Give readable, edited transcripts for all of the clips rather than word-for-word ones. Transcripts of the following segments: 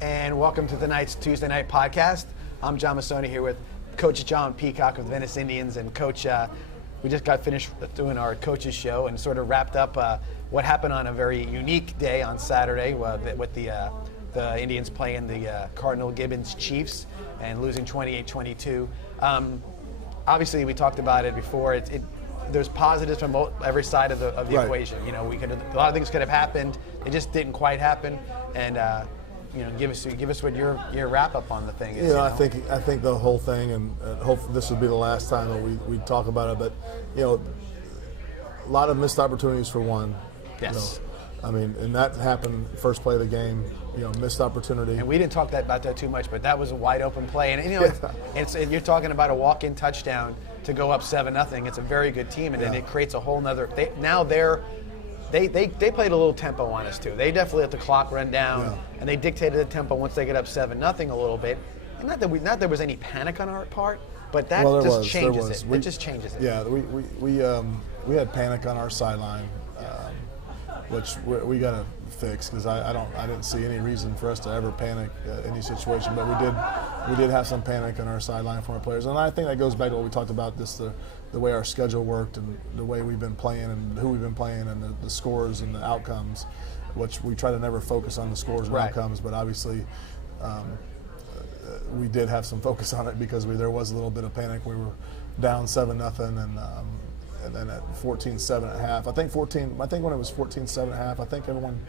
and welcome to tonight's Tuesday night podcast. I'm John Mussone here with Coach John Peacock of the Venice Indians, and Coach, we just got finished doing our coaches show and sort of wrapped up what happened on a very unique day on Saturday with the Indians playing the Cardinal Gibbons Chiefs and losing 28-22. Obviously, we talked about it before. There's positives from every side of the right. equation. You know, a lot of things could have happened. It just didn't quite happen. And give us what your wrap up on the thing is. I think the whole thing, and hopefully this will be the last time that we talk about it. But a lot of missed opportunities for one. Yes. And that happened first play of the game. Missed opportunity. And we didn't talk about that too much, but that was a wide open play. And you're talking about a walk-in touchdown to go up 7-0. It's a very good team, and then it creates a whole nother. They played a little tempo on us too. They definitely let the clock run down, and they dictated the tempo once they get up 7-0 a little bit. And not that there was any panic on our part, but that changes it. It just changes it. Yeah, we had panic on our sideline, which we got to fix, because I didn't see any reason for us to ever panic any situation, but we did have some panic on our sideline from our players, and I think that goes back to what we talked about, the way our schedule worked and the way we've been playing and who we've been playing and the scores and the outcomes, which we try to never focus on the scores and outcomes, but obviously we did have some focus on it because there was a little bit of panic. We were down 7-0 and then at 14-7 at half. I think when it was 14-7 at half, I think everyone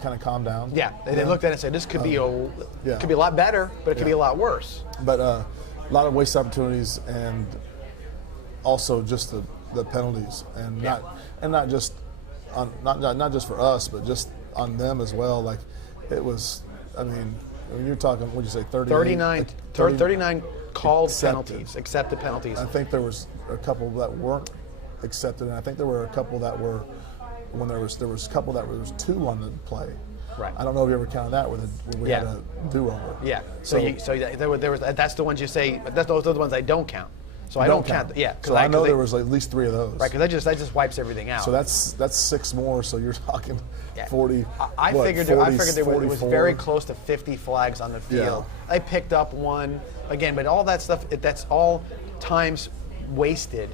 kind of calmed down. Yeah, they looked at it and said, this could be a lot better, but it could be a lot worse. But a lot of waste opportunities, and also just the penalties, and not just for us, but just on them as well. Like, it was, when you're talking, what'd you say, 39 called penalties, accepted penalties. I think there was a couple that weren't accepted, and I think there were a couple that were, when there was a couple that was 2 on the play. Right. I don't know if you ever counted that where we had a do-over. Yeah. So there was that's the ones you say. Those are the ones I don't count. So I don't count. Yeah. So I know there was at least 3 of those. Right. Because that just wipes everything out. So that's 6 more. So you're talking 40. I figured there was very close to 50 flags on the field. Yeah. I picked up one again, but all that stuff, that's all times wasted,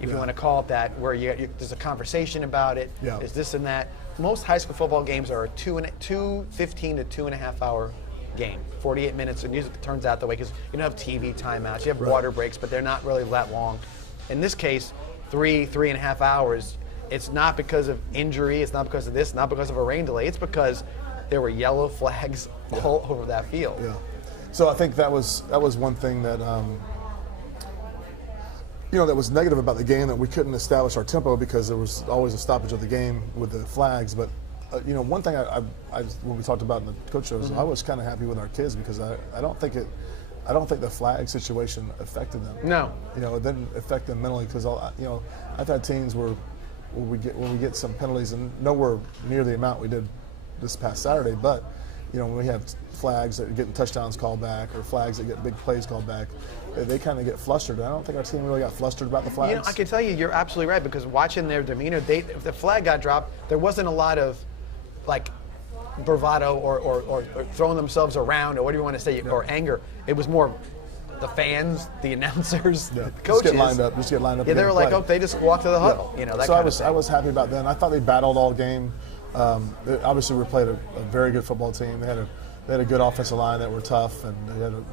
if you want to call it that, where there's a conversation about it. Yeah. There's this and that. Most high school football games are a 15 to 2.5 hour game, 48 minutes, and usually it turns out that way because you don't have TV timeouts, you have water breaks, but they're not really that long. In this case, 3.5 hours. It's not because of injury, it's not because of this, not because of a rain delay, it's because there were yellow flags all over that field. Yeah. So I think that was one thing that that was negative about the game, that we couldn't establish our tempo because there was always a stoppage of the game with the flags. But one thing I when we talked about in the coach shows, I was kind of happy with our kids because I don't think the flag situation affected them. No. It didn't affect them mentally because I've had teams where we get some penalties, and nowhere near the amount we did this past Saturday, but when we have flags that are getting touchdowns called back or flags that get big plays called back, they kind of get flustered. I don't think our team really got flustered about the flags. I can tell you, you're absolutely right, because watching their demeanor, if the flag got dropped, there wasn't a lot of bravado or throwing themselves around or whatever you want to say, or anger. It was more the fans, the announcers, the coaches. Just get lined up. Yeah, they were like, they just walked to the huddle. So I was happy about that. And I thought they battled all game. Obviously, we played a very good football team. They had a good offensive line that were tough, and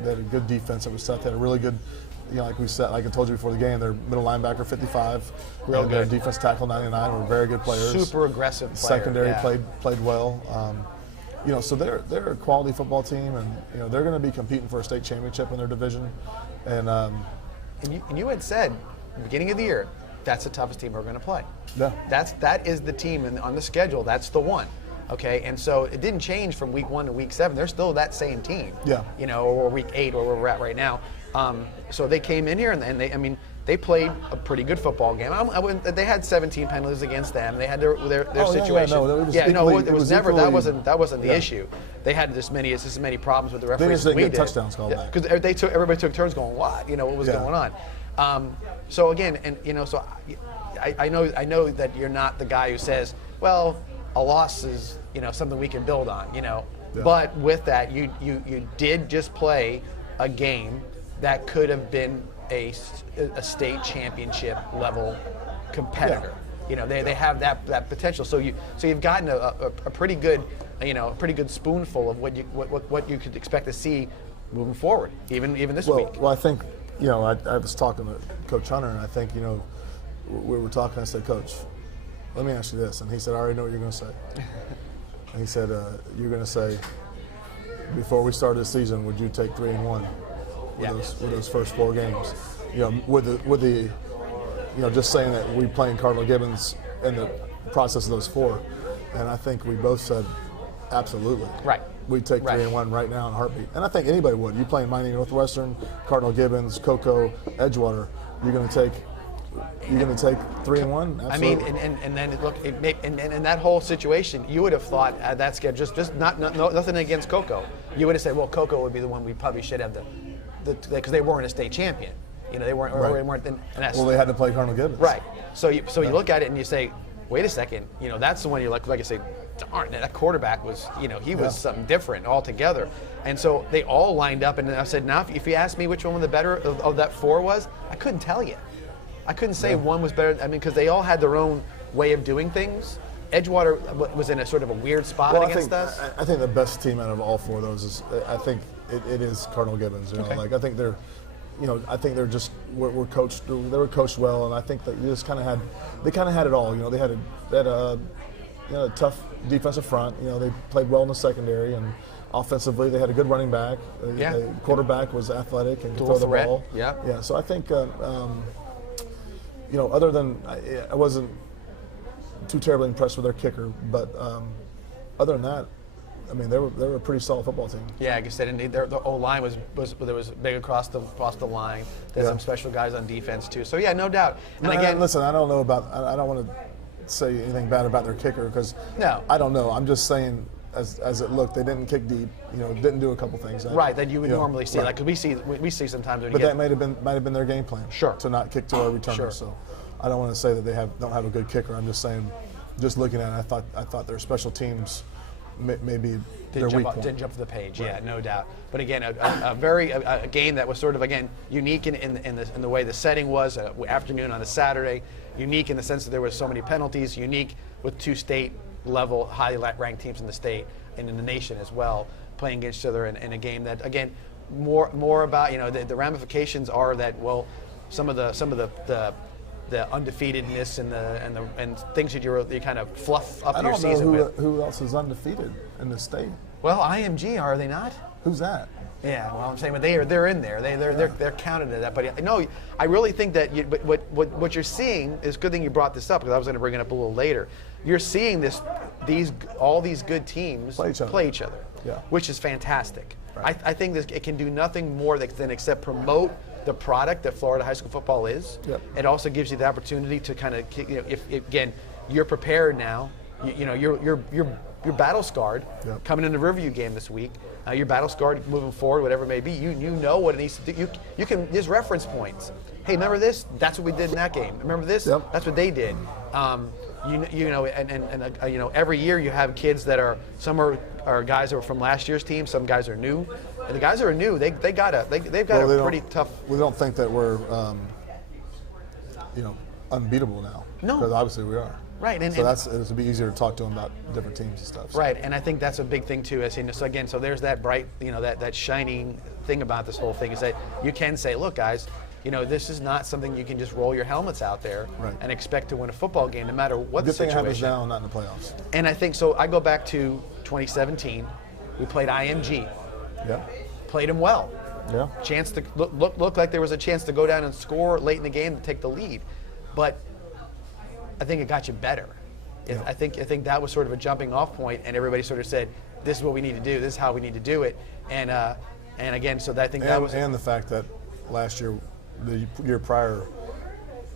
they had a good defense that was tough. They had a really good, like we said, like I told you before the game, their middle linebacker 55, real good. Their defense tackle 99 were very good players. Super aggressive player. Secondary played well. So they're a quality football team, and they're going to be competing for a state championship in their division. And you had said at the beginning of the year, that's the toughest team we're going to play. Yeah. that is the team on the schedule. That's the one. Okay, and so it didn't change from week 1 to week 7. They're still that same team. Yeah. Or week 8, or where we're at right now. So they came in here and they played a pretty good football game. They had 17 penalties against them. They had their situation. It was never that wasn't the issue. They had just as many problems with the referees. They didn't get touchdowns called back because everybody took turns going, what? What was going on? So again, so I know that you're not the guy who says, well, a loss is something we can build on. Yeah. But with that, you did just play a game that could have been a state championship level competitor. Yeah. You know, they have that potential. So you've gotten a pretty good, a pretty good spoonful of what you could expect to see moving forward, even this week. Well, I think, I was talking to Coach Hunter, and I think, we were talking. I said, Coach, let me ask you this, and he said, I already know what you're going to say. And he said, you're going to say, before we started the season, would you take 3-1 with those first 4 games? With the just saying that we playing Cardinal Gibbons in the process of those 4, and I think we both said absolutely. Right. We'd take 3-1 right now in a heartbeat, and I think anybody would. You playing Miami Northwestern, Cardinal Gibbons, Cocoa, Edgewater, you're going to take 3-1. Absolutely. I mean, and then look, in that whole situation, you would have thought that schedule just nothing against Cocoa. You would have said, well, Cocoa would be the one we probably should have because they weren't a state champion. They weren't. Right. Or they weren't. Well, they had to play Cardinal Gibbons. Right. So you look at it and you say, wait a second. That's the one you're like I say, darn, that quarterback was, he was something different altogether. And so they all lined up, and I said, now if you ask me which one the better of that 4 was, I couldn't tell you. I couldn't say one was better. I mean, because they all had their own way of doing things. Edgewater was in a sort of a weird spot against us. I think the best team out of all 4 of those is, I think it is Cardinal Gibbons. Okay. I think they're, I think they're just we're coached. They were coached well, and I think that you just kind of had it all. They had a tough defensive front. They played well in the secondary, and offensively they had a good running back. The quarterback was athletic and could throw the ball. Yeah. So I think. Other than I wasn't too terribly impressed with their kicker, but other than that, I mean, they were a pretty solid football team. Yeah, like I said, the O-line was big across the line. There's some special guys on defense too. So yeah, no doubt. And again, listen, I don't know about. I don't want to say anything bad about their kicker because I don't know. I'm just saying. As it looked, they didn't kick deep. Didn't do a couple things. That you would normally see. Right. Like we see sometimes. When that might have been their game plan. Sure. To not kick to our returner. Sure. So I don't want to say that they don't have a good kicker. I'm just saying, just looking at it, I thought their special teams maybe their weak point. Didn't jump to the page. Right. Yeah, no doubt. But again, a game that was sort of unique in the way the setting was. Afternoon on a Saturday, unique in the sense that there was so many penalties. Unique with 2 state level, highly ranked teams in the state and in the nation as well, playing against each other in a game that, again, more about the ramifications are that some of the undefeatedness and things that you kind of fluff up your season with. I don't know who else is undefeated in the state. Well, IMG, are they not? Who's that? Yeah, well, I'm saying, but they're in there. They're counted at that. But no, I really think that. What you're seeing is good thing you brought this up because I was going to bring it up a little later. You're seeing all these good teams play each other, which is fantastic. Right. I think it can do nothing more than except promote the product that Florida high school football is. Yep. It also gives you the opportunity to kind of, if again you're prepared now, you're battle scarred coming in the Riverview game this week. You're battle scarred moving forward, whatever it may be. You know what it needs to do. You can. There's reference points. Hey, remember this? That's what we did in that game. Remember this? Yep. That's what they did. Every year you have kids that some are guys that were from last year's team. Some guys are new, and the guys that are new, they've got a pretty tough. We don't think that we're unbeatable now. No, because obviously we are. Right, it'll be easier to talk to them about different teams and stuff. So. Right, and I think that's a big thing too. So there's that bright, that shining thing about this whole thing is that you can say, look, guys, this is not something you can just roll your helmets out there and expect to win a football game, no matter what the situation. Good thing it happens now, not in the playoffs. And I think so. I go back to 2017. We played IMG. Yeah. Played them well. Yeah. Chance to look like there was a chance to go down and score late in the game to take the lead, but I think it got you better. Yeah. I think that was sort of a jumping off point, and everybody sort of said, "This is what we need to do. This is how we need to do it." And again, so I think that was the fact that last year, the year prior,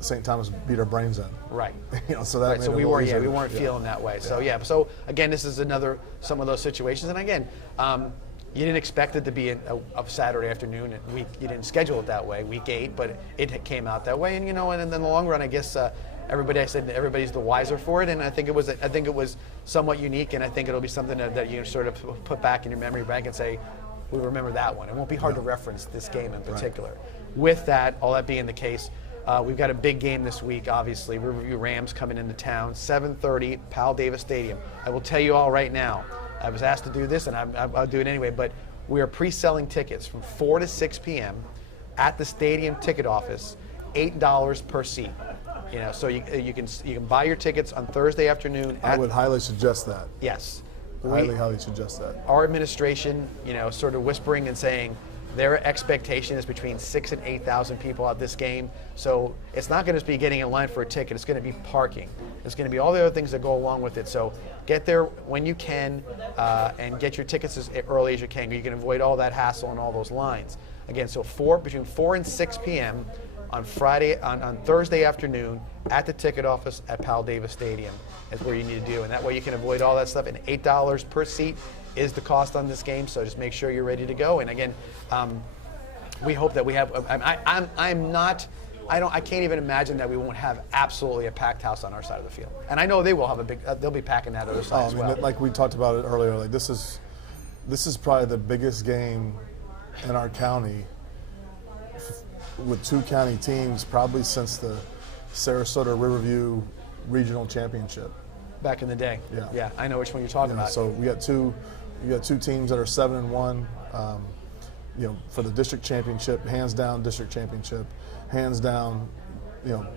St. Thomas beat our brains in. Right. So that made so it we a weren't easier. feeling that way. So so again, this is some of those situations, and again, you didn't expect it to be a Saturday afternoon, and you didn't schedule it that way, week 8, but it came out that way. And and in the long run, I guess everybody's the wiser for it, and I think it was somewhat unique, and I think it'll be something that you sort of put back in your memory bank and say, we remember that one. It won't be hard to reference this game in particular. Right. With that, all that being the case, we've got a big game this week, obviously. Riverview Rams coming into town, 7:30, Pal Davis Stadium. I will tell you all right now, I was asked to do this, and I'll do it anyway, but we are pre-selling tickets from 4 to 6 p.m. at the stadium ticket office, $8 per seat. So you can buy your tickets on Thursday afternoon. I would highly suggest that. Yes. Highly suggest that. Our administration, sort of whispering and saying their expectation is between 6,000 and 8,000 people at this game. So it's not going to be getting in line for a ticket. It's going to be parking. It's going to be all the other things that go along with it. So get there when you can and get your tickets as early as you can. You can avoid all that hassle and all those lines. Again, so between 4 and 6 p.m. on Thursday afternoon at the ticket office at Pal Davis Stadium is where you need to do. And that way you can avoid all that stuff. And $8 per seat is the cost on this game. So just make sure you're ready to go. And again, we hope that we have. I can't even imagine that we won't have absolutely a packed house on our side of the field. And I know they will have a big. They'll be packing that other side as well. Like we talked about it earlier. Like this is probably the biggest game in our county with 2 county teams probably since the Sarasota Riverview Regional Championship. Back in the day. Yeah. Yeah, I know which one you're talking about. So we got two teams that are 7-1. For the district championship, hands down district championship, hands down,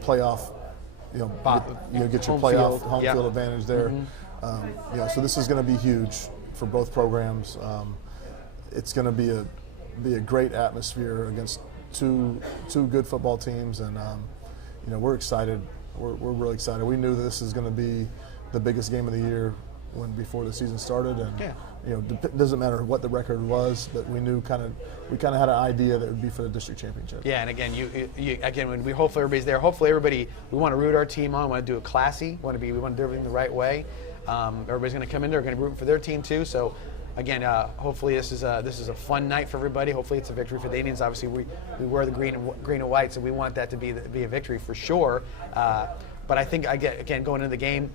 playoff. Get your playoff home field advantage there. Mm-hmm. So this is going to be huge for both programs. It's going to be a great atmosphere against two good football teams, and we're excited. We're really excited. We knew that this is going to be the biggest game of the year before the season started, and it doesn't matter what the record was, but we knew we kind of had an idea that it would be for the district championship. Yeah, and again, when hopefully everybody's there. Hopefully we want to root our team on. We want to do it classy. We want to do everything the right way. Everybody's going to come in there. They're going to be rooting for their team too. So. Again, hopefully this is a fun night for everybody. Hopefully it's a victory for the Indians. Obviously, we wear the green and white, so we want that to be a victory for sure. But I think again going into the game,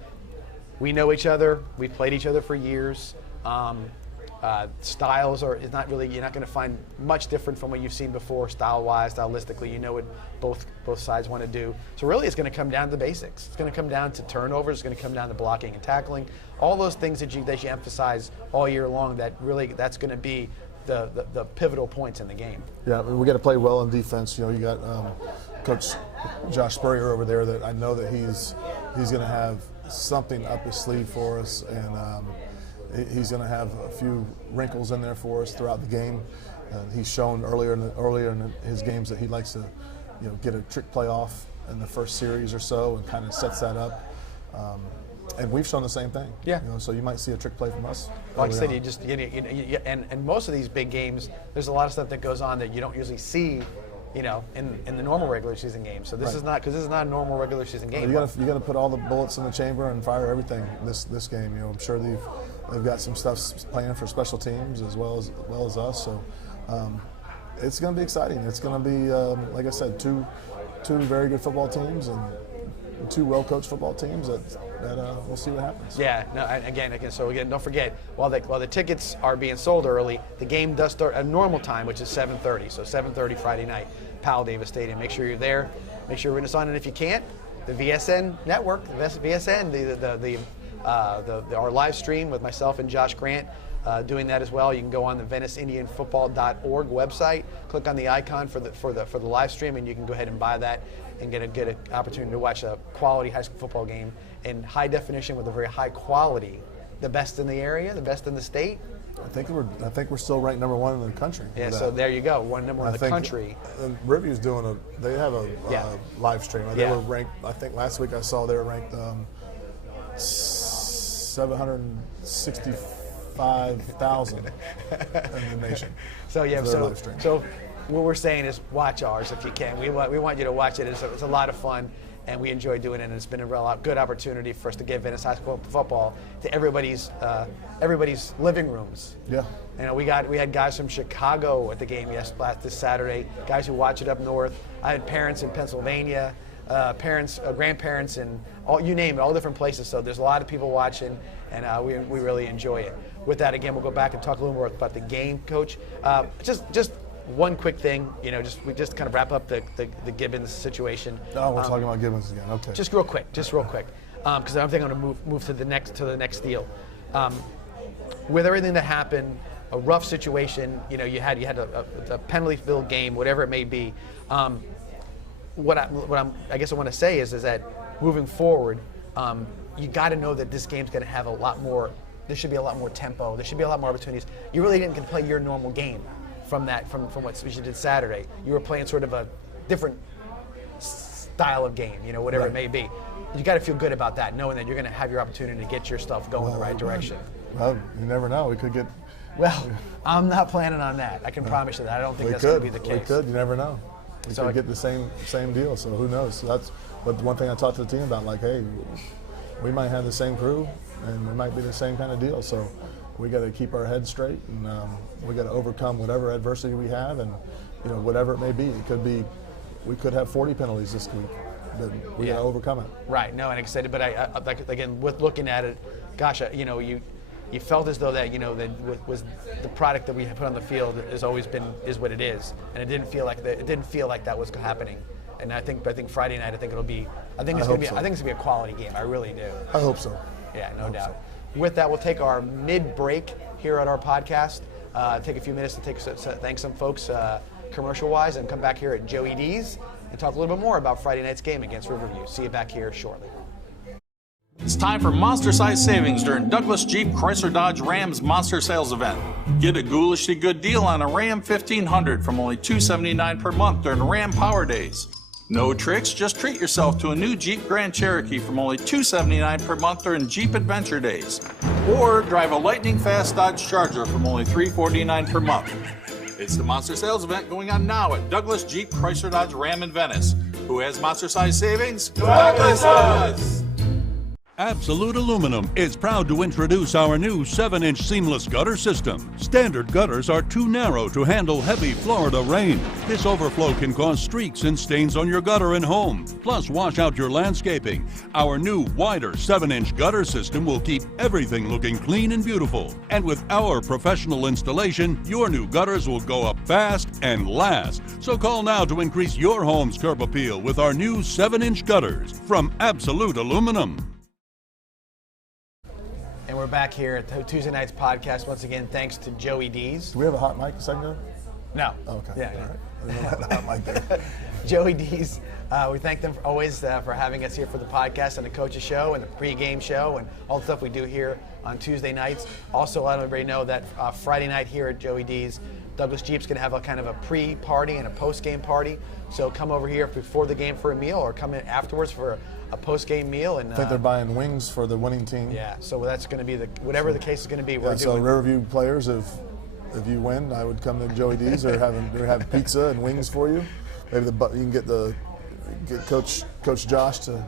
we know each other. We've played each other for years. Is not really. You're not going to find much different from what you've seen before, stylistically. You know what both sides want to do. So really, it's going to come down to the basics. It's going to come down to turnovers. It's going to come down to blocking and tackling. All those things that you emphasize all year long. That's going to be the pivotal points in the game. Yeah, we got to play well in defense. You got Coach Josh Spurrier over there. That I know that he's going to have something up his sleeve for us, and he's going to have a few wrinkles in there for us throughout the game. He's shown earlier in his games that he likes to, get a trick play off in the first series or so, and kind of sets that up. And we've shown the same thing. Yeah. So you might see a trick play from us. Like I said, and most of these big games, there's a lot of stuff that goes on that you don't usually see, in the normal regular season game. So this is not a normal regular season game. You got to put all the bullets in the chamber and fire everything this game. I'm sure they've got some stuff planned for special teams as well as us. So it's going to be exciting. It's going to be like I said, two very good football teams and 2 well-coached football teams that we'll see what happens. Yeah. No. Again. So don't forget, while the tickets are being sold early, the game does start at normal time, which is 7:30. So 7:30 Friday night, Pal Davis Stadium. Make sure you're there. Make sure you're in us on it. If you can't, the VSN network, our live stream with myself and Josh Grant. Doing that as well. You can go on the VeniceIndianFootball.org website, click on the icon for the live stream, and you can go ahead and buy that and get an opportunity to watch a quality high school football game in high definition with a very high quality, the best in the area, the best in the state. I think we're still ranked number 1 in the country. Yeah, so there you go, number 1 in the country. Riverview's they have a live stream. They were ranked. I think last week I saw they were ranked 765,000 in the nation. So what we're saying is watch ours if you can. We want you to watch it. It's a lot of fun, and we enjoy doing it. And it's been a real good opportunity for us to give Venice high school football to everybody's living rooms. Yeah. You know, we had guys from Chicago at the game this Saturday, guys who watch it up north. I had parents in Pennsylvania, grandparents, and all, you name it, all different places. So there's a lot of people watching, and we really enjoy it. With that, again, we'll go back and talk a little more about the game, Coach. Just one quick thing, you know, we just kind of wrap up the Gibbons situation. Oh, we're talking about Gibbons again. Okay. Just real quick, because I think I'm going to move to the next deal. With everything that happened, a rough situation, you know, you had a penalty-filled game, whatever it may be. What I guess I want to say is that moving forward, you got to know that this game's going to have a lot more. There should be a lot more tempo. There should be a lot more opportunities. You really didn't get to play your normal game from what you did Saturday. You were playing sort of a different style of game, you know, whatever right. It may be. You got to feel good about that, knowing that you're going to have your opportunity to get your stuff going in the right direction. Well, you never know. We could get. Well, I'm not planning on that. I can promise you that. I don't think that's going to be the case. We could. You never know. We could get the same deal. So who knows? So that's. But the one thing I talked to the team about, like, hey, we might have the same crew, and we might be the same kind of deal. So we got to keep our heads straight, and we got to overcome whatever adversity we have, and you know, whatever it may be. It could be, we could have 40 penalties this week, but we got to overcome it. Right. No, and excited. But I like, again, with looking at it, gosh, you know, you felt as though that, you know, that was the product that we put on the field has always been is what it is, and it didn't feel like that was happening. And I think Friday night, I think it's going to be a quality game. I really do. I hope so. Yeah, no doubt. With that, we'll take our mid-break here at our podcast. Take a few minutes to thank some folks commercial-wise, and come back here at Joey D's and talk a little bit more about Friday night's game against Riverview. See you back here shortly. It's time for monster-sized savings during Douglas Jeep Chrysler Dodge Ram's Monster Sales Event. Get a ghoulishly good deal on a Ram 1500 from only $279 per month during Ram Power Days. No tricks, just treat yourself to a new Jeep Grand Cherokee from only $279 per month during Jeep Adventure Days. Or drive a lightning-fast Dodge Charger from only $349 per month. It's the Monster Sales Event going on now at Douglas Jeep Chrysler Dodge Ram in Venice. Who has monster-sized savings? Douglas does! Absolute Aluminum is proud to introduce our new 7-inch seamless gutter system. Standard gutters are too narrow to handle heavy Florida rain. This overflow can cause streaks and stains on your gutter and home, plus wash out your landscaping. Our new wider 7-inch gutter system will keep everything looking clean and beautiful. And with our professional installation, your new gutters will go up fast and last. So call now to increase your home's curb appeal with our new 7-inch gutters from Absolute Aluminum. And we're back here at Tuesday night's podcast. Once again, thanks to Joey D's. Do we have a hot mic a second ago? No. Oh, okay. Yeah. All right. I didn't know I had a hot mic there. Joey D's. We thank them always for having us here for the podcast and the coaches show and the pregame show and all the stuff we do here on Tuesday nights. Also, let everybody know that Friday night here at Joey D's, Douglas Jeep's going to have a kind of a pre-party and a post-game party. So come over here before the game for a meal, or come in afterwards for a post-game meal. And I think they're buying wings for the winning team. Yeah, so that's going to be whatever the case is going to be. So Riverview players, if you win, I would come to Joey D's or have pizza and wings for you. Maybe you can get Coach Josh to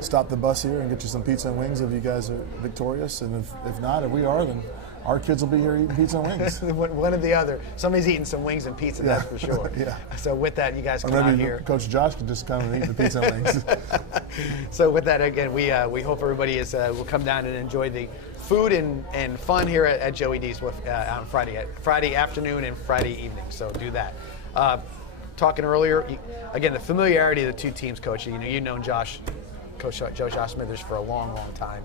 stop the bus here and get you some pizza and wings if you guys are victorious. And if not, if we are, then our kids will be here eating pizza and wings. One or the other. Somebody's eating some wings and pizza, that's for sure. Yeah. So with that, you guys come out here. Coach Josh can just come and eat the pizza and wings. So with that, again, we hope everybody will come down and enjoy the food and fun here at Joey D's on Friday afternoon and Friday evening. So do that. Talking earlier, again, the familiarity of the two teams, Coach. You've known Josh Smithers for a long, long time.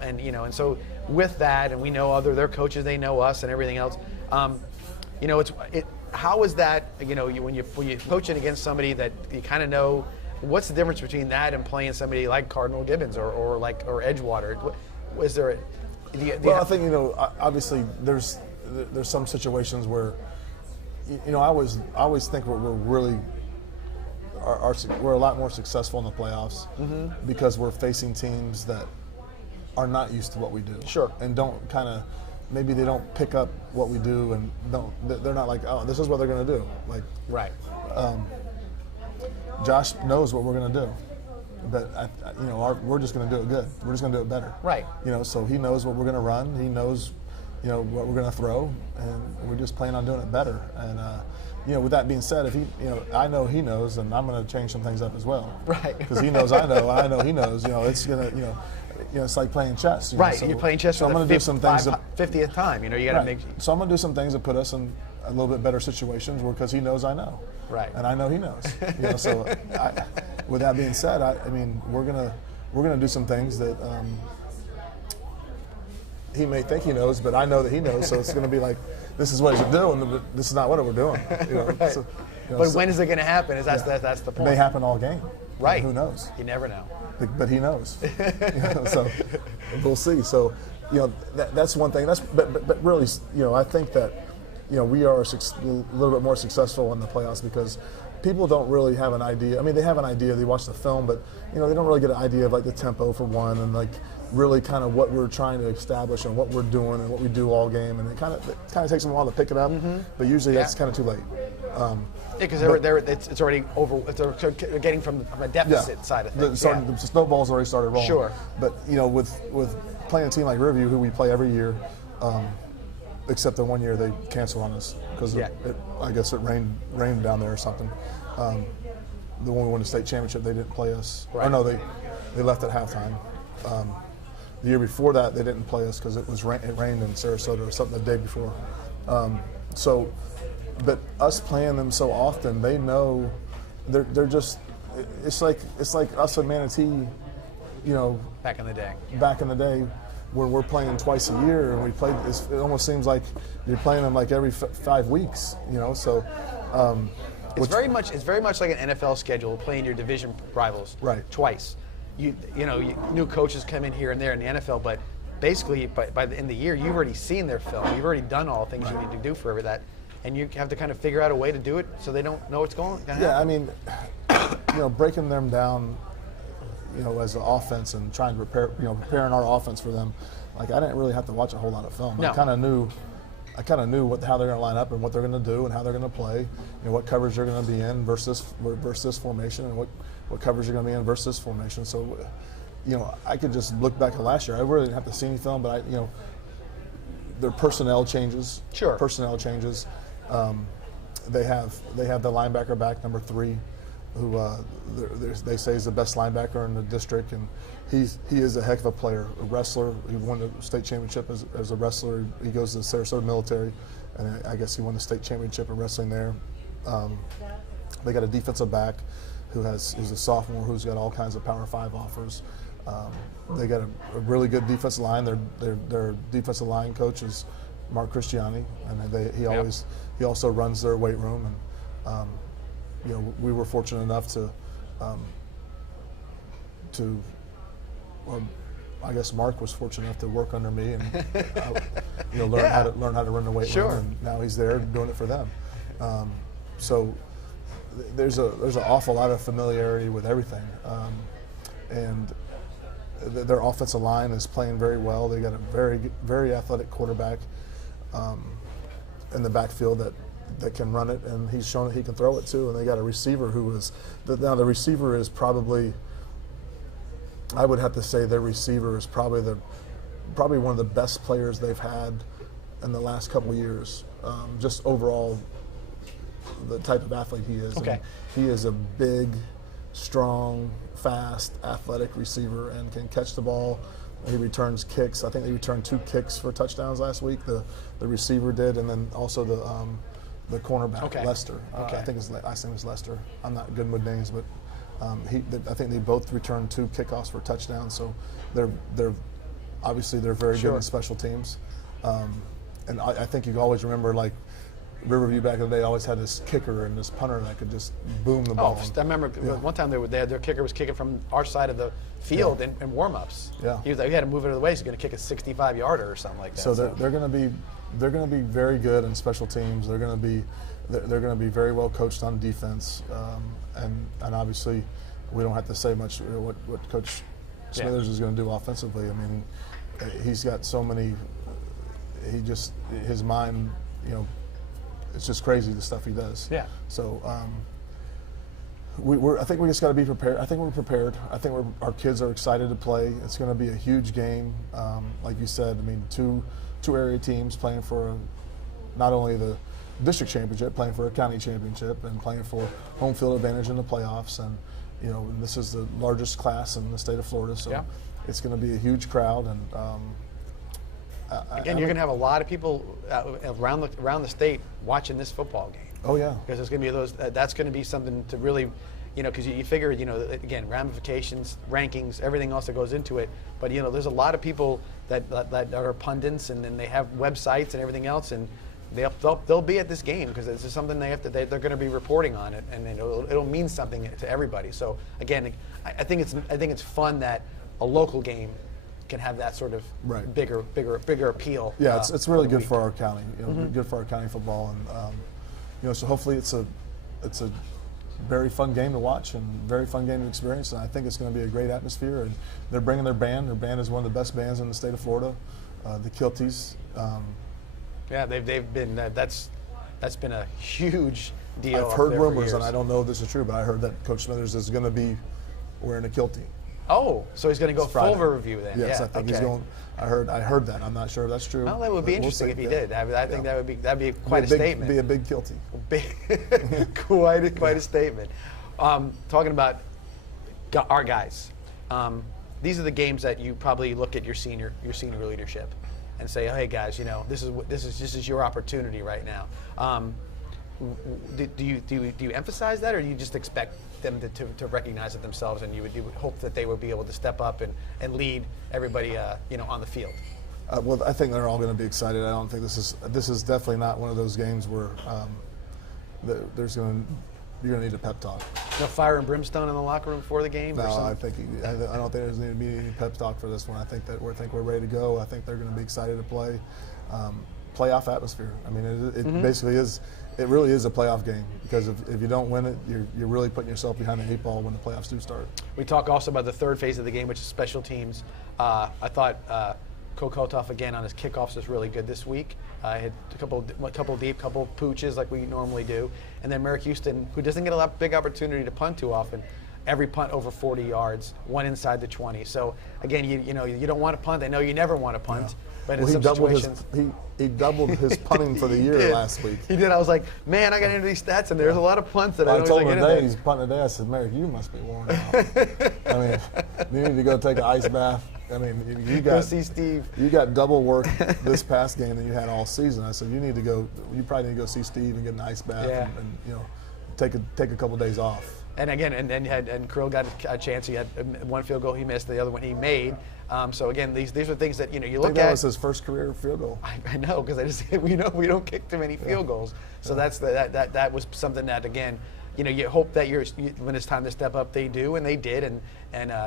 And so with that, and we know their coaches, they know us and everything else. How is that? When you're coaching against somebody that you kind of know, what's the difference between that and playing somebody like Cardinal Gibbons or Edgewater? Was there? I think obviously there's some situations where I always think we're really. We're a lot more successful in the playoffs because we're facing teams that are not used to what we do. Sure. And maybe they don't pick up what we do, and they're not like, oh, this is what they're going to do. Like, right. Josh knows what we're going to do, but we're just going to do it good. We're just going to do it better. Right. So he knows what we're going to run. He knows, what we're going to throw, and we're just planning on doing it better. And with that being said, if he, I know he knows, and I'm going to change some things up as well. Right. Because he knows I know, and I know he knows. It's gonna, it's like playing chess. Right. So, you're playing chess so for I'm the going to do some things 50th time. You got to make. So I'm going to do some things that put us in a little bit better situations, because he knows I know. Right. And I know he knows. So with that being said, we're gonna do some things that he may think he knows, but I know that he knows. So it's going to be like, this is what he's doing, and this is not what we're doing. Right. So, but when is it going to happen? That's the point. It may happen all game. Right. Who knows? You never know. But he knows. So we'll see. So that's one thing. But really, I think that we are a little bit more successful in the playoffs because people don't really have an idea. I mean, they have an idea. They watch the film, but they don't really get an idea of like the tempo for one, and like really kind of what we're trying to establish and what we're doing and what we do all game. And it kind of takes them a while to pick it up. Mm-hmm. But usually that's kind of too late. Because it's already over. They're getting from a deficit side of things. The snowball's already started rolling. Sure. But with playing a team like Riverview, who we play every year, except the one year they canceled on us because I guess it rained down there or something. The one we won the state championship, they didn't play us. Right. Oh no, they left at halftime. The year before that, they didn't play us because it rained in Sarasota or something the day before. But us playing them so often, they know they're just. It's like us and Manatee, Back in the day. Back in the day, when we're playing twice a year, and we play. It almost seems like you're playing them like every 5 weeks. So. It's very much like an NFL schedule, playing your division rivals twice. New coaches come in here and there in the NFL, but basically by the end of the year, you've already seen their film. You've already done all the things you need to do for that, and you have to kind of figure out a way to do it so they don't know what's going on. Yeah, I mean, breaking them down, as an offense and trying to preparing our offense for them. Like I didn't really have to watch a whole lot of film. No. I kind of knew how they're going to line up and what they're going to do and how they're going to play, what coverage they're going to be in versus this formation, and what coverage they're going to be in versus this formation. So, I could just look back at last year. I really didn't have to see any film, but their personnel changes. Sure. Personnel changes. They have the linebacker back, number 3, who they say is the best linebacker in the district, and he is a heck of a player, a wrestler. He won the state championship as a wrestler. He goes to the Sarasota military, and I guess he won the state championship in wrestling there. They got a defensive back who's a sophomore who's got all kinds of Power 5 offers. They got a really good defensive line. Their defensive line coach is Mark Christiani, and he also runs their weight room. And we were fortunate enough to I guess Mark was fortunate enough to work under me and learn how to run the weight room. And now he's there doing it for them. So there's an awful lot of familiarity with everything, and their offensive line is playing very well. They got a very very athletic quarterback in the backfield that can run it, and he's shown that he can throw it too. And they got a receiver now the receiver is probably. I would have to say their receiver is probably one of the best players they've had in the last couple of years. Just overall, the type of athlete he is. Okay. And he is a big, strong, fast, athletic receiver and can catch the ball. He returns kicks. I think they returned 2 kicks for touchdowns last week. The receiver did, and then also the cornerback, Lester. I think his last name is Lester. I'm not good with names, but. I think they both returned 2 kickoffs for touchdowns, so they're obviously very good in special teams, and I think you always remember like Riverview back in the day always had this kicker and this punter that could just boom the ball. I remember one time their kicker was kicking from our side of the field in warm-ups. Yeah, he had to move it out of the way. So he's going to kick a 65-yarder or something like that. So they're going to be very good in special teams. They're going to be very well coached on defense, and obviously we don't have to say much what Coach Smithers is going to do offensively. I mean, he's got so many. His mind, it's just crazy the stuff he does. Yeah. So I think we just got to be prepared. I think we're prepared. I think our kids are excited to play. It's going to be a huge game. Like you said, I mean, two area teams playing for not only the district championship, playing for a county championship, and playing for home field advantage in the playoffs. And this is the largest class in the state of Florida, so it's going to be a huge crowd. And again, you're going to have a lot of people around the state watching this football game. Oh yeah, because there's going to be those. That's going to be something to really, because you figure, again, ramifications, rankings, everything else that goes into it. But there's a lot of people that are pundits, and then they have websites and everything else, and they'll be at this game because this is something they're going to be reporting on it, and it'll mean something to everybody. So again, I think it's fun that a local game can have that sort of bigger appeal. Yeah, it's really good for our county. Good for our county football, and so hopefully it's a very fun game to watch and very fun game to experience, and I think it's going to be a great atmosphere. And they're bringing their band. Their band is one of the best bands in the state of Florida, the Kilties. Yeah, they've been that's been a huge deal. I've heard rumors, and I don't know if this is true, but I heard that Coach Smithers is going to be wearing a kiltie. Oh, so he's going to go full review then? Yes, I think he's going. I heard that. I'm not sure if that's true. Well, that would be interesting if he did. I think that'd be quite a statement. Be a big kiltie. Quite a statement. Talking about our guys, these are the games that you probably look at your senior leadership and say, hey guys, this is your opportunity right now. Do you emphasize that, or do you just expect them to recognize it themselves, and you would hope that they would be able to step up and lead everybody on the field? Well, I think they're all going to be excited. I don't think this is definitely not one of those games where you're going to need a pep talk. No fire and brimstone in the locker room before the game? No, I don't think there's going to be any pep talk for this one. I think we're ready to go. I think they're going to be excited to play. Playoff atmosphere. I mean, it basically is. It really is a playoff game, because if you don't win it, you're really putting yourself behind the 8 ball when the playoffs do start. We talk also about the third phase of the game, which is special teams. I thought Kokotoff again on his kickoffs was really good this week. Hit a couple deep, couple pooches like we normally do, and then Merrick Houston, who doesn't get a big opportunity to punt too often. Every punt over 40 yards, one inside the 20. So again, you don't want to punt. I know you never want to punt. Yeah. But in some situations, he doubled his punting for the year last week. He did. I was like, man, I got into these stats, and there's a lot of punts that I don't told him today he's punting today. I said, Merrick, you must be worn out. I mean, you need to go take an ice bath. I mean, you got see Steve. You got double work this past game than you had all season. I said, you probably need to go see Steve and get an ice bath and take a couple days off. And again, and Krill got a chance. He had one field goal he missed, the other one he made. So again, these are things that you look at. That was his first career field goal. I know, because we don't kick too many field goals. So that was something that, again, you hope that when it's time to step up, they do, and they did, and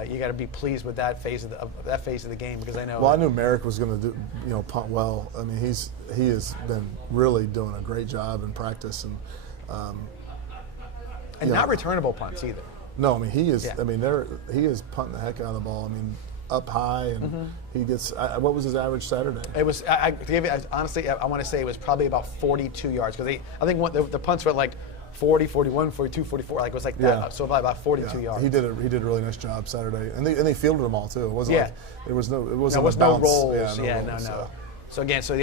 you got to be pleased with that phase of the game, because I know. Well, I knew Merrick was going to do punt well. I mean, he has been really doing a great job in practice, and not returnable punts either. No, I mean he is. Yeah. I mean he is punting the heck out of the ball. I mean, up high, and he gets. What was his average Saturday? It was. Honestly, I want to say it was probably about 42 yards, because I think the punts were like 40, 41, 42, 44. Like it was like that. Yeah. So about 42 yards. He did a really nice job Saturday, and they fielded them all too. It wasn't like it was no rolls. No. So again, so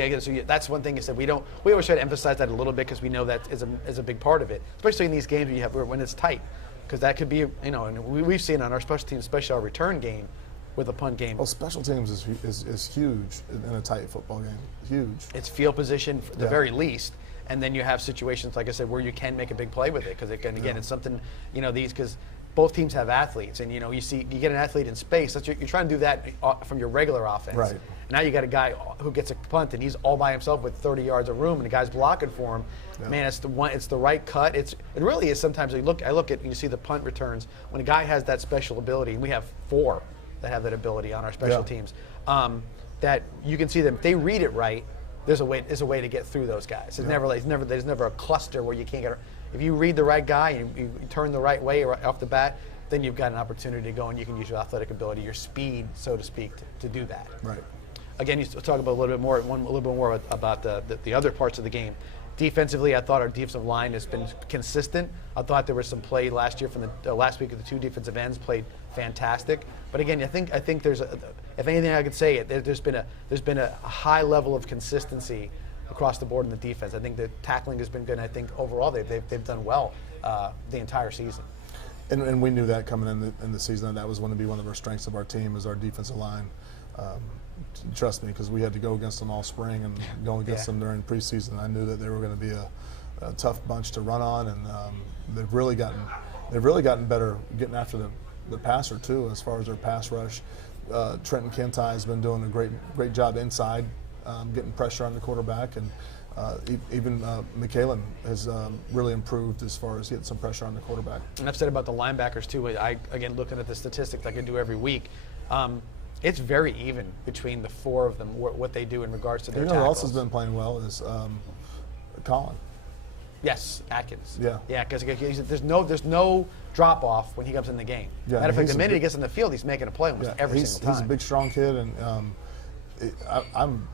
that's one thing is that we always try to emphasize that a little bit, because we know that is a big part of it, especially in these games when it's tight, because that could be and we've seen on our special teams, especially our return game with a punt game. Well, special teams is huge in a tight football game. Huge. It's field position at the very least, and then you have situations like I said where you can make a big play with it, because again it's something because both teams have athletes, and you get an athlete in space. You're trying to do that from your regular offense. Right. And now you got a guy who gets a punt, and he's all by himself with 30 yards of room, and the guy's blocking for him. Yeah. Man, it's the right cut. It really is. Sometimes I look at and you see the punt returns when a guy has that special ability, and we have 4 that have that ability on our special teams. That you can see them. If they read it right, there's a way to get through those guys. There's never a cluster where you can't get. If you read the right guy and you turn the right way off the bat, then you've got an opportunity to go, and you can use your athletic ability, your speed, so to speak, to do that. Right. Again, you talk about a little bit more about the other parts of the game. Defensively, I thought our defensive line has been consistent. I thought there was some play last year from the last week of the 2 defensive ends played fantastic. But again, I think there's if anything I could say, there's been a high level of consistency across the board in the defense. I think the tackling has been good. And I think overall they've done well the entire season. And we knew that coming in the season, that was going to be one of our strengths of our team is our defensive line. Trust me, because we had to go against them all spring and go against them during preseason. I knew that they were going to be a tough bunch to run on, and they've really gotten better getting after the passer too, as far as their pass rush. Trenton Kentai has been doing a great job inside, getting pressure on the quarterback, and even McKalen has really improved as far as getting some pressure on the quarterback. And I've said about the linebackers too. Again, looking at the statistics like I do every week, it's very even between the 4 of them, what they do in regards to their tackles. Who else has been playing well is Colin. Yes, Atkins. Yeah. Yeah, because there's no drop off when he comes in the game. Yeah, Matter of fact, the minute he gets in the field, he's making a play almost every single time. He's a big, strong kid, and I'm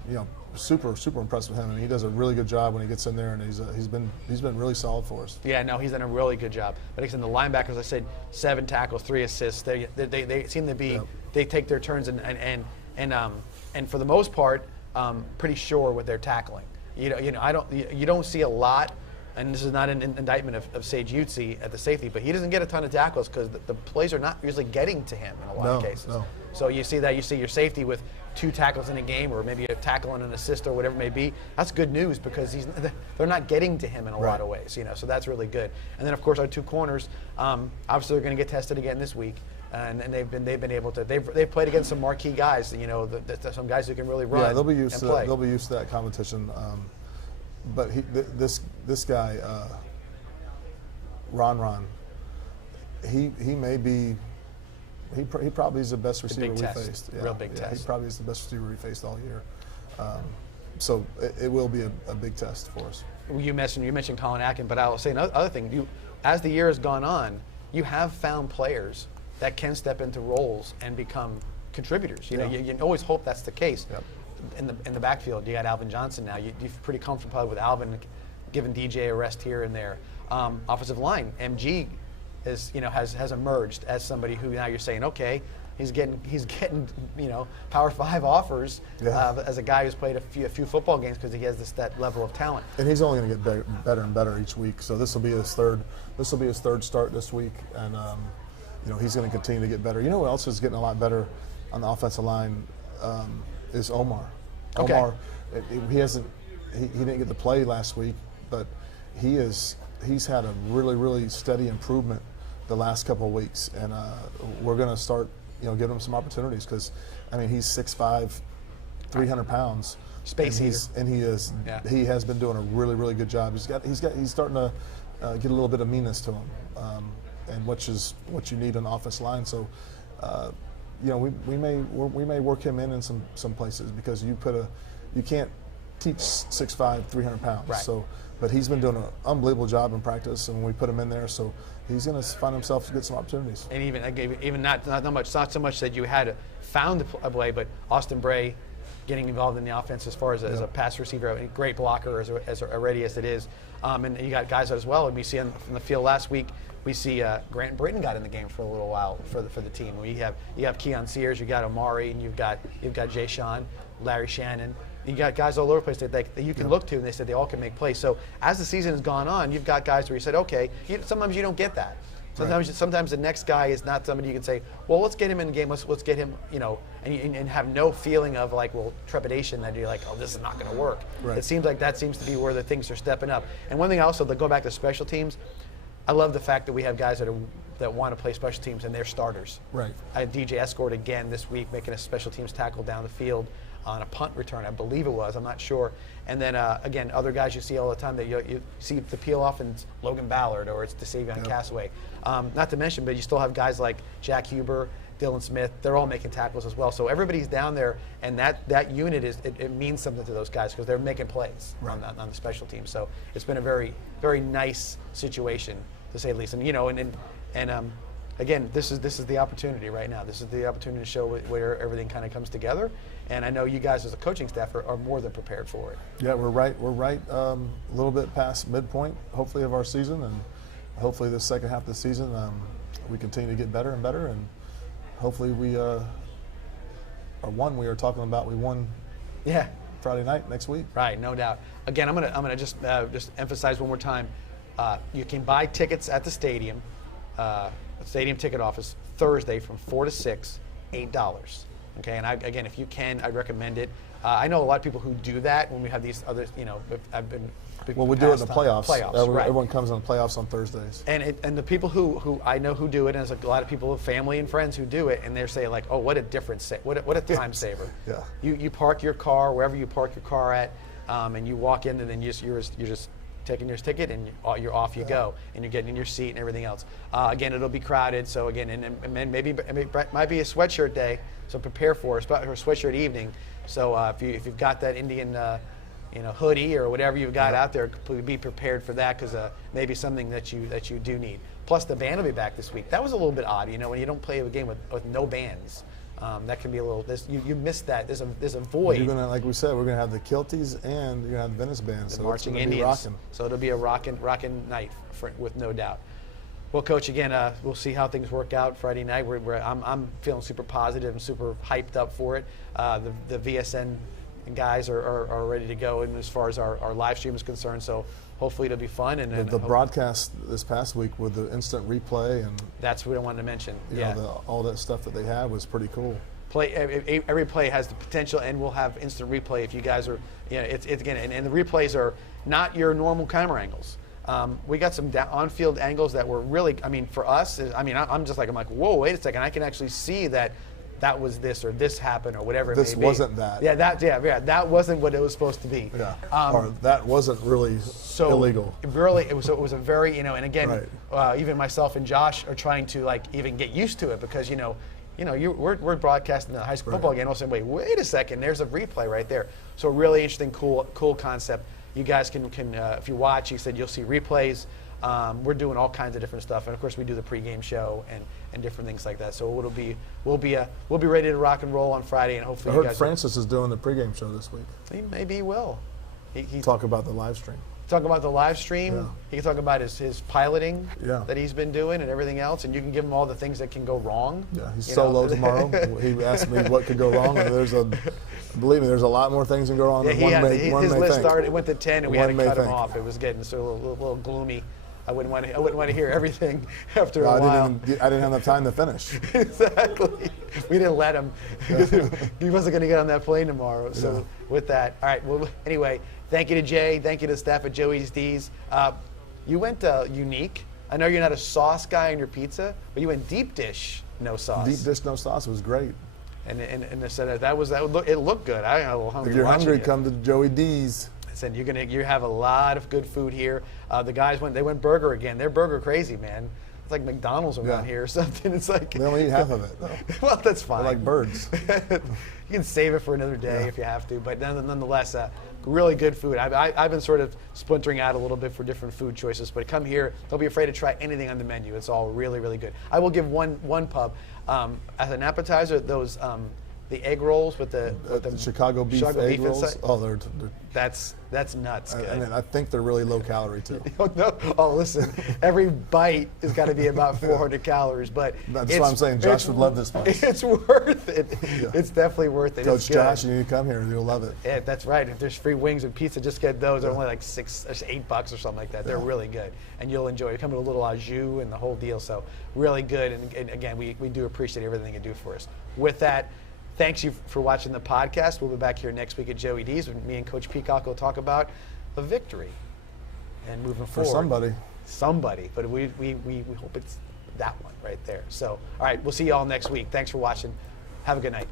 super impressed with him. I mean, he does a really good job when he gets in there, and he's been really solid for us. Yeah, no, he's done a really good job. But in the linebackers, I said 7 tackles, 3 assists. They seem to be they take their turns and for the most part, pretty sure with their tackling. You don't see a lot. And this is not an indictment of Sage Utsi at the safety, but he doesn't get a ton of tackles because the plays are not usually getting to him in a lot of cases. No. So you see your safety with 2 tackles in a game, or maybe a tackle and an assist, or whatever it may be. That's good news because they're not getting to him in a lot of ways. So that's really good. And then of course our 2 corners, obviously they're going to get tested again this week, and they've been able to. They've played against some marquee guys. Some guys who can really run. Yeah, they'll be used and play. They'll be used to that competition. But this guy, Ron, he may be, he probably is the best receiver we faced. Real big test. He probably is the best receiver we faced all year. So it will be a big test for us. You mentioned Colin Atkins, but I will say another thing. As the year has gone on, you have found players that can step into roles and become contributors. You always hope that's the case. Yep. In the backfield, you got Alvin Johnson now. You're pretty comfortable probably with Alvin, giving DJ a rest here and there. Offensive line, MG has emerged as somebody who now you're saying, okay, he's getting Power 5 offers as a guy who's played a few football games because he has that level of talent. And he's only going to get better and better each week. So this will be his third start this week, and he's going to continue to get better. You know who else is getting a lot better on the offensive line? Is Omar. Okay. Omar, he didn't get to play last week, but he's had a really steady improvement the last couple of weeks, and we're going to start giving him some opportunities because he's 6'5", 300 pounds. Space heater. And he has been doing a really good job. He's starting to get a little bit of meanness to him, and which is what you need on the offensive line. So. We may work him in some places because you can't teach 6'5", 300 pounds. Right. So, but he's been doing an unbelievable job in practice, and we put him in there, so he's going to find himself to get some opportunities. And even not so much that you had found a play, but Austin Bray getting involved in the offense as far as a pass receiver, a great blocker as already as it is. And you got guys as well. And we see from the field last week, we see Grant Britton got in the game for a little while for the team. You have Keon Sears, you got Amari, and you've got Jay Sean, Larry Shannon. You got guys all over the place that you can look to, and they said they all can make plays. So as the season has gone on, you've got guys where you said, okay, sometimes you don't get that. Sometimes the next guy is not somebody you can say, well, let's get him in the game. Let's get him, and have no feeling of trepidation that you're like, oh, this is not going to work. Right. It seems like that seems to be where the things are stepping up. And one thing also, to go back to special teams, I love the fact that we have guys that want to play special teams and they're starters. Right. I had DJ Escort again this week making a special teams tackle down the field on a punt return, I believe it was. I'm not sure. And then again, other guys you see all the time that you see the peel off, and it's Logan Ballard or it's DeSavion Castaway. Not to mention, but you still have guys like Jack Huber, Dylan Smith. They're all making tackles as well. So everybody's down there, and that unit it means something to those guys because they're making plays on the special team. So it's been a very, very nice situation, to say the least. And again, this is the opportunity right now. This is the opportunity to show where everything kind of comes together. And I know you guys as a coaching staff are more than prepared for it. Yeah, we're right a little bit past midpoint, hopefully, of our season, and hopefully the second half of the season we continue to get better and better, and hopefully we we were talking about, we won. Yeah. Friday night next week. Right, no doubt. Again, I'm gonna just emphasize one more time. You can buy tickets at the stadium ticket office Thursday from 4 to 6, $8. Okay, and again, if you can, I recommend it. I know a lot of people who do that when we have these other, I've been. Well, we do it in the playoffs. Right. Everyone comes in the playoffs on Thursdays. And the people who I know who do it, and there's a lot of people, family and friends who do it, and they're saying like, oh, what a difference, what a time saver. Yeah. You park your car wherever you park your car at, and you walk in, and then you're just taking your ticket, and you're off you go, and you're getting in your seat and everything else. Again, it'll be crowded, so again, and maybe it might be a sweatshirt day, so prepare for a sweatshirt evening. So if you've got that Indian hoodie or whatever you've got out there, be prepared for that, because maybe something that you do need. Plus, the band will be back this week. That was a little bit odd, when you don't play a game with no bands. That can be a little. You missed that. There's a void. You're gonna, like we said, we're gonna have the Kilties and you're gonna have the Venice band. The so marching it's Indians. be rocking. So it'll be a rockin' night with no doubt. Well, Coach, again, we'll see how things work out Friday night. I'm feeling super positive and super hyped up for it. The VSN guys are ready to go, and as far as our live stream is concerned, so hopefully it'll be fun. And the broadcast this past week with the instant replay, and that's what I wanted to mention. All that stuff that they had was pretty cool. Every play has the potential, and we'll have instant replay if you guys are. It's again, and the replays are not your normal camera angles. We got some on-field angles that were really. For us, I'm like, whoa, wait a second, I can actually see that was this, or this happened, or whatever it may be. This wasn't that. That wasn't what it was supposed to be. Yeah. Or that wasn't really illegal. Really, it was a very, and again, even myself and Josh are trying to even get used to it, because we're broadcasting the high school football game, and all of a sudden, wait a second, there's a replay right there. So really interesting, cool concept. You guys can if you watch, you said you'll see replays. We're doing all kinds of different stuff, and of course we do the pregame show and different things like that. So we'll be ready to rock and roll on Friday, and hopefully. I heard Francis is doing the pregame show this week. Maybe he will. He talk about the live stream. Talk about the live stream. Yeah. He can talk about his piloting that he's been doing and everything else, and you can give him all the things that can go wrong. Yeah, he's solo tomorrow. He asked me what could go wrong, and believe me, there's a lot more things that go wrong than his list started. It went to 10, and we had to cut him off. It was getting a little gloomy. I wouldn't want to hear everything after a while. I didn't have enough time to finish. Exactly. We didn't let him. He wasn't going to get on that plane tomorrow. So with that, all right. Well, anyway, thank you to Jay. Thank you to the staff at Joey's D's. You went unique. I know you're not a sauce guy on your pizza, but you went deep dish, no sauce. Deep dish, no sauce was great. And they said it looked good. I got a little hungry. If you're hungry, come to Joey D's. And you have a lot of good food here. The guys went burger again. They're burger crazy, man. It's like McDonald's around here or something. It's like they only eat half of it, though. Well, that's fine. They're like birds. You can save it for another day if you have to, but nonetheless, really good food. I've been sort of splintering out a little bit for different food choices, but come here. Don't be afraid to try anything on the menu. It's all really, really good. I will give one pub as an appetizer. Those the egg rolls with the Chicago beef egg rolls. Inside. Oh, they're that's nuts. Good. I think they're really low calorie too. Listen, every bite has got to be about 400 calories, but that's what I'm saying. Josh would love this place. It's worth it. Yeah. It's definitely worth it. Coach Josh, you need to come here. You'll love it. Yeah, that's right. If there's free wings and pizza, just get those. They're only like $8 or something like that. They're really good, and you'll enjoy it. You come with a little au jus and the whole deal. So really good. And again, we do appreciate everything you do for us. With that. Thanks you for watching the podcast. We'll be back here next week at Joey D's. Me and Coach Peacock will talk about a victory and moving forward. For somebody. But we hope it's that one right there. So, all right, we'll see you all next week. Thanks for watching. Have a good night.